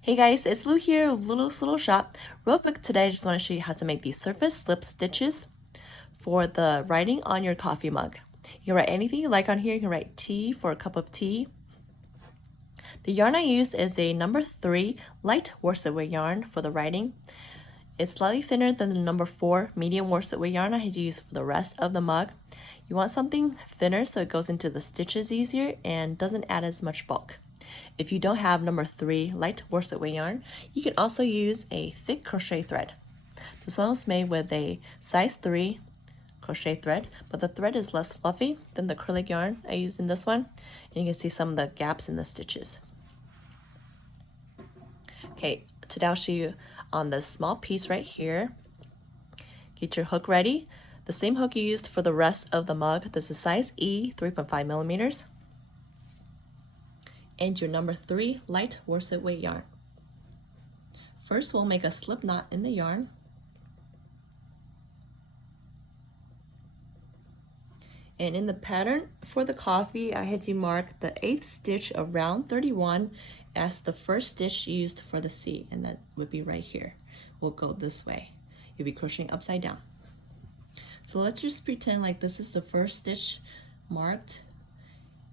Hey guys, it's Lou here of Luluslittleshop. Real quick today, I just want to show you how to make these surface slip stitches for the writing on your coffee mug. You can write anything you like on here. You can write tea for a cup of tea. The yarn I used is a number 3 light worsted weight yarn for the writing. It's slightly thinner than the number 4 medium worsted weight yarn I had used for the rest of the mug. You want something thinner so it goes into the stitches easier and doesn't add as much bulk. If you don't have number 3 light worsted weight yarn, you can also use a thick crochet thread. This one was made with a size 3 crochet thread, but the thread is less fluffy than the acrylic yarn I used in this one, and you can see some of the gaps in the stitches. Okay, today I'll show you on this small piece right here. Get your hook ready. The same hook you used for the rest of the mug. This is size E, 3.5 millimeters. And your number 3 light worsted weight yarn. First, we'll make a slip knot in the yarn. And in the pattern for the coffee, I had to mark the 8th stitch of round 31 as the first stitch used for the C, and that would be right here. We'll go this way. You'll be crocheting upside down. So let's just pretend like this is the first stitch marked.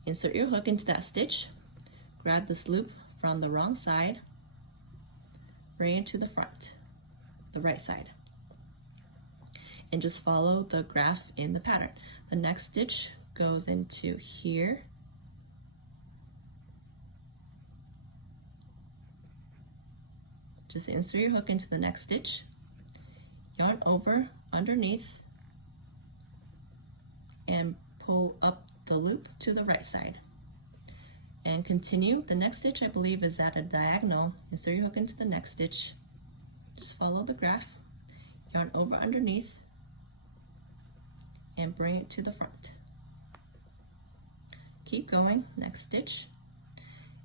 Insert your hook into that stitch. Grab this loop from the wrong side, bring it to the front, the right side, and just follow the graph in the pattern. The next stitch goes into here, just insert your hook into the next stitch, yarn over underneath, and pull up the loop to the right side. And continue. The next stitch, I believe, is at a diagonal. Insert your hook into the next stitch. Just follow the graph. Yarn over underneath and bring it to the front. Keep going. Next stitch.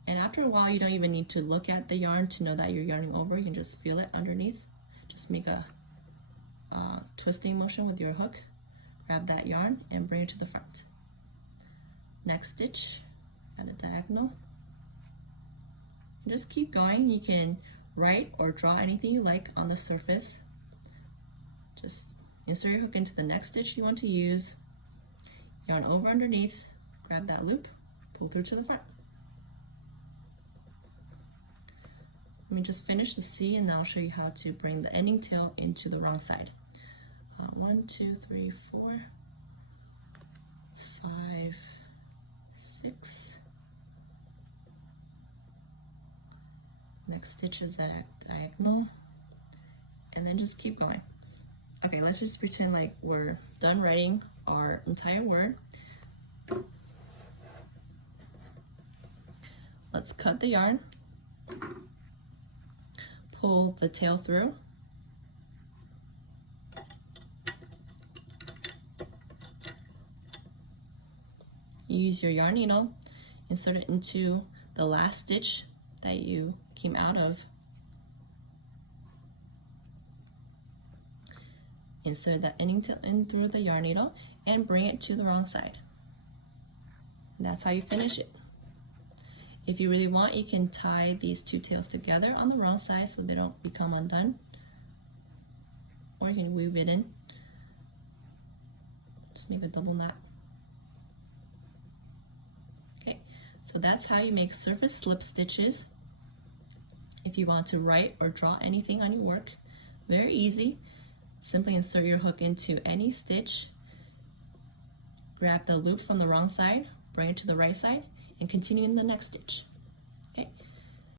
And after a while, you don't even need to look at the yarn to know that you're yarning over. You can just feel it underneath. Just make a twisting motion with your hook. Grab that yarn and bring it to the front. Next stitch. At a diagonal. And just keep going. You can write or draw anything you like on the surface. Just insert your hook into the next stitch you want to use, yarn over underneath, grab that loop, pull through to the front. Let me just finish the C and now I'll show you how to bring the ending tail into the wrong side. 1, 2, 3, 4, 5, 6. Next stitch is that diagonal, and then just keep going. Okay, let's just pretend like we're done writing our entire word. Let's cut the yarn, pull the tail through, use your yarn needle, insert it into the last stitch that you came out of. Insert that ending tail in through the yarn needle and bring it to the wrong side. And that's how you finish it. If you really want, you can tie these two tails together on the wrong side so they don't become undone. Or you can weave it in. Just make a double knot. Okay, so that's how you make surface slip stitches. If you want to write or draw anything on your work, very easy. Simply insert your hook into any stitch, grab the loop from the wrong side, bring it to the right side, and continue in the next stitch.